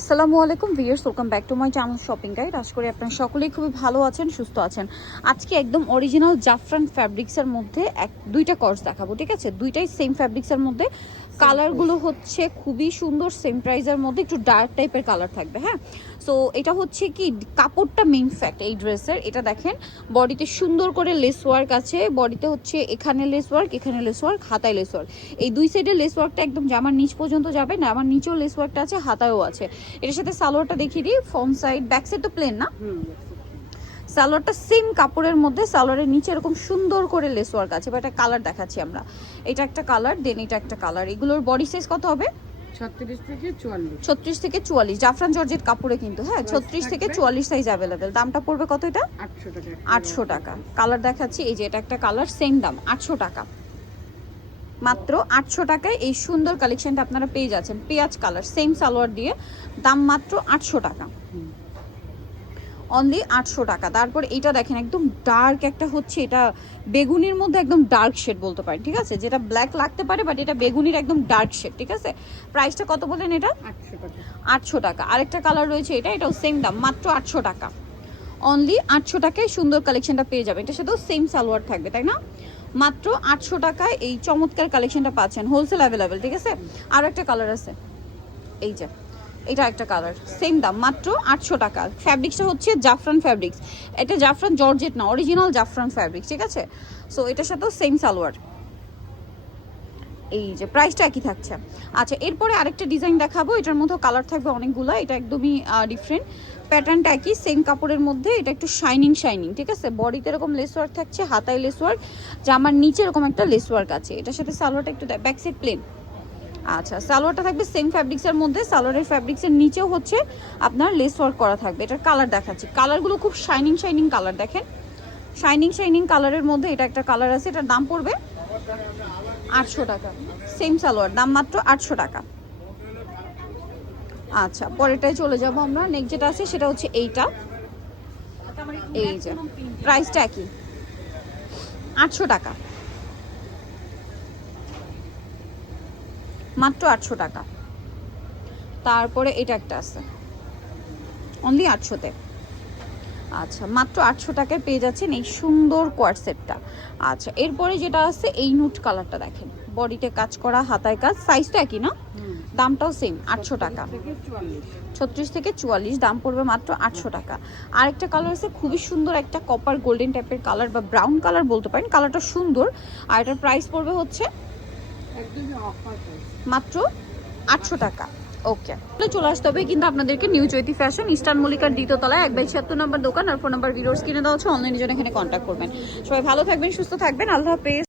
আসসালামু আলাইকুম viewers, welcome back to my channel shopping guide. আশা করি আপনারা সকলেই খুবই ভালো আছেন, সুস্থ আছেন। আজকে একদম অরিজিনাল জাফরান ফ্যাব্রিক্সের মধ্যে দুইটা কর্স দেখাবো, ঠিক আছে? দুইটাই সেম ফ্যাব্রিক্সের মধ্যে, কালারগুলো হচ্ছে খুবই সুন্দর, সেম প্রাইসের মধ্যে একটু ডার্ক টাইপের কালার থাকবে। হ্যাঁ, সো এটা হচ্ছে কি কাপড়টা মেইন ফ্যাক্ট এই ড্রেসের। এটা দেখেন বডিতে সুন্দর করে লেস ওয়ার্ক আছে, বডিতে হচ্ছে এখানে লেস ওয়ার্ক, এখানে লেস ওয়ার্ক, হাতায় লেস ওয়ার্ক। এই দুই সাইডে লেস ওয়ার্কটা একদম জামার নিচ পর্যন্ত যাবে না, আমার নিচেও লেস ওয়ার্কটা আছে, হাতায়ও আছে। এটার সাথে সালোয়ারটা দেখিয়ে দিই, ফ্রন্ট সাইড ব্যাক সাইড তো প্লেন না, সালোয়ারটা সেম কাপড়ের মধ্যে, সালোয়ারের নিচে এরকম সুন্দর করে লেস ওয়ার্ক আছে। বা একটা কালার দেখাচ্ছি আমরা, এটা একটা কালার, দেন এটা একটা কালার। এগুলোর বডি সাইজ কত হবে? 36 থেকে 44 জাফরান জর্জেট কাপড়ে কিন্তু। হ্যাঁ, 36 থেকে 44 সাইজ অ্যাভেলেবেল। দামটা পড়বে কত? এটা 800 টাকা। কালার দেখাচ্ছি, এই যে এটা একটা কালার, সেম দাম 800 টাকা। মাত্র 800 টাকায় এই সুন্দর কালেকশনটা আপনারা পেয়ে যাচ্ছেন। পেঁয়াজ কালার, সেম সালোয়ার দিয়ে, দাম মাত্র 800 টাকা, অনলি 800 টাকা। তারপর এটা দেখেন একদম ডার্ক একটা হচ্ছে, এটা বেগুনির মধ্যে একদম ডার্ক শেড বলতে পারেন, ঠিক আছে? যেটা ব্ল্যাক লাগতে পারে বাট এটা বেগুনির একদম ডার্ক শেড, ঠিক আছে? প্রাইসটা কত বলেন? এটা 800 টাকা। আরেকটা কালার রয়েছে, এটাও সেম দাম, মাত্র 800 টাকা। অনলি 800 টাকায় সুন্দর কালেকশনটা পেয়ে যাবেন। এটার সাথেও সেম সালোয়ার থাকবে, তাই না? মাত্র 800 টাকায় এই চমৎকার কালেকশনটা পাচ্ছেন, হোলসেল অ্যাভেলেবেল, ঠিক আছে? আর একটা কালার আছে, এই যে এটা একটা কালার, সেম দাম, মাত্র 800 টাকা। ফ্যাব্রিক্সটা হচ্ছে জাফরান ফ্যাব্রিক্স, এটা জাফরান জর্জেট না, অরিজিনাল জাফরান ফ্যাব্রিক্স, ঠিক আছে? সো এটার সাথেও সেম সালোয়ার, এই যে প্রাইসটা একই থাকছে। আচ্ছা, এরপরে আরেকটা ডিজাইন দেখাবো, এটার মধ্যে কালার থাকবে অনেকগুলো, এটা একদমই ডিফারেন্ট, প্যাটার্নটা একই, সেম কাপড়ের মধ্যে। এটা একটু শাইনিং শাইনিং, ঠিক আছে? বডিতে এরকম লেস ওয়ার্ক থাকছে, হাতায় লেস ওয়ার্ক, জামার নিচে এরকম একটা লেস ওয়ার্ক আছে। এটার সাথে সালোয়ারটা একটু ব্যাক সাইড প্লেন। আচ্ছা, সালোয়ারটা থাকবে সেম ফ্যাব্রিক্সের মধ্যে, সালোয়ারের ফ্যাব্রিক্সের নিচেও হচ্ছে আপনার লেস ওয়ার্ক করা থাকবে। এটার কালার দেখাচ্ছি, কালারগুলো খুব শাইনিং শাইনিং কালার, দেখেন শাইনিং শাইনিং কালারের মধ্যে এটা একটা কালার আছে। এটার দাম পড়বে 800 টাকা, সেম সালোয়ার, দাম মাত্র 800 টাকা। আচ্ছা, পরেরটায় চলে যাব আমরা। নেক্সট যেটা আছে সেটা হচ্ছে এইটা, এই যে প্রাইসটা একই, 800 টাকা, মাত্র 800 টাকা। তারপরে এটা একটা আছে, অনলি 800-তে। আচ্ছা, মাত্র 800 টাকায় পেয়ে যাচ্ছেন এই সুন্দর কোয়ার্ড সেটটা। আচ্ছা, এরপরে যেটা আছে এই নুট কালারটা দেখেন, বডিতে কাজ করা, হাতায় কাজ, সাইজটা একই না, দামটাও সেম 800 টাকা। 36 থেকে 44, দাম পড়বে মাত্র 800 টাকা। আরেকটা কালার আছে খুবই সুন্দর, একটা কপার গোল্ডেন টাইপের কালার বা ব্রাউন কালার বলতে পারেন, কালারটা সুন্দর। আর এটার প্রাইস পড়বে হচ্ছে মাত্র 800 টাকা। ওকে, চলে আসতে হবে কিন্তু আপনাদেরকে নিউ চৈতি ফ্যাশন, ইস্টার্ন মল্লিকার দ্বিতীয় তলায় 1/76 নম্বর দোকান। আর ফোন নাম্বার ভিডিওস কিনে দেওয়া হচ্ছে, অনলাইনের জন্য এখানে কন্ট্যাক্ট করবেন। সবাই ভালো থাকবেন, সুস্থ থাকবেন, আল্লাহ হাফেজ।